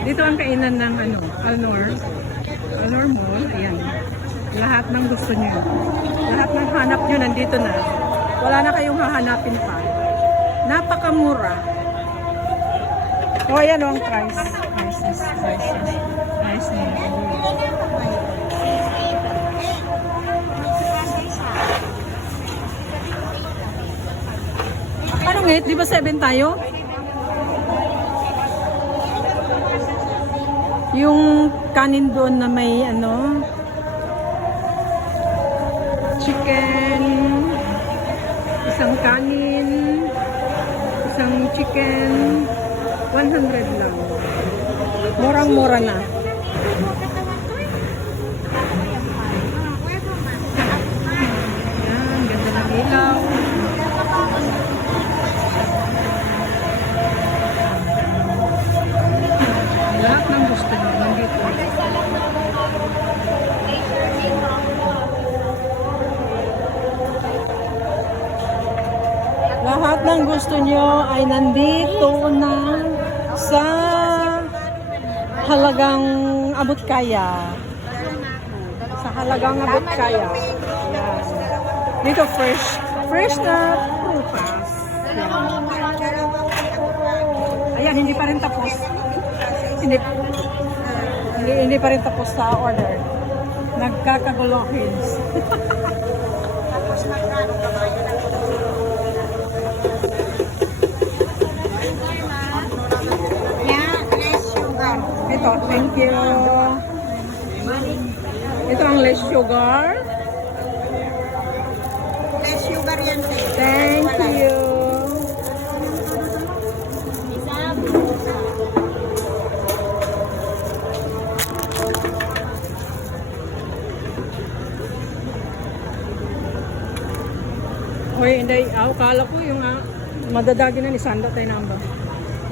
Dito ang kainan ng Alnor Mall. Ayan. Lahat ng gusto niyo. Lahat ng hanap niyo nandito na. Wala na kayong hahanapin pa. Napakamura. O, ayan o ang price. Nice. Anong 8? Di ba 7 tayo? Yung kanin doon na may chicken, isang kanin, isang chicken, 100 lang. Murang-mura na. Yan, ganda ng ilaw. Lahat ng gusto nyo nandito. Lahat ng gusto nyo ay nandito na sa halagang abot kaya. Sa halagang abot kaya. Yan. Dito fresh na prutas. Ayan, hindi pa rin tapos. Hindi pa rin tapos sa order. Nagkakagulo hints. Tapos magkano kabayo na less sugar. Ito, thank you. Ito ang less sugar. Less sugar yan. Thank you. Hoy, hindi. Kala ko yung madadagi na ni Sando tayo namba.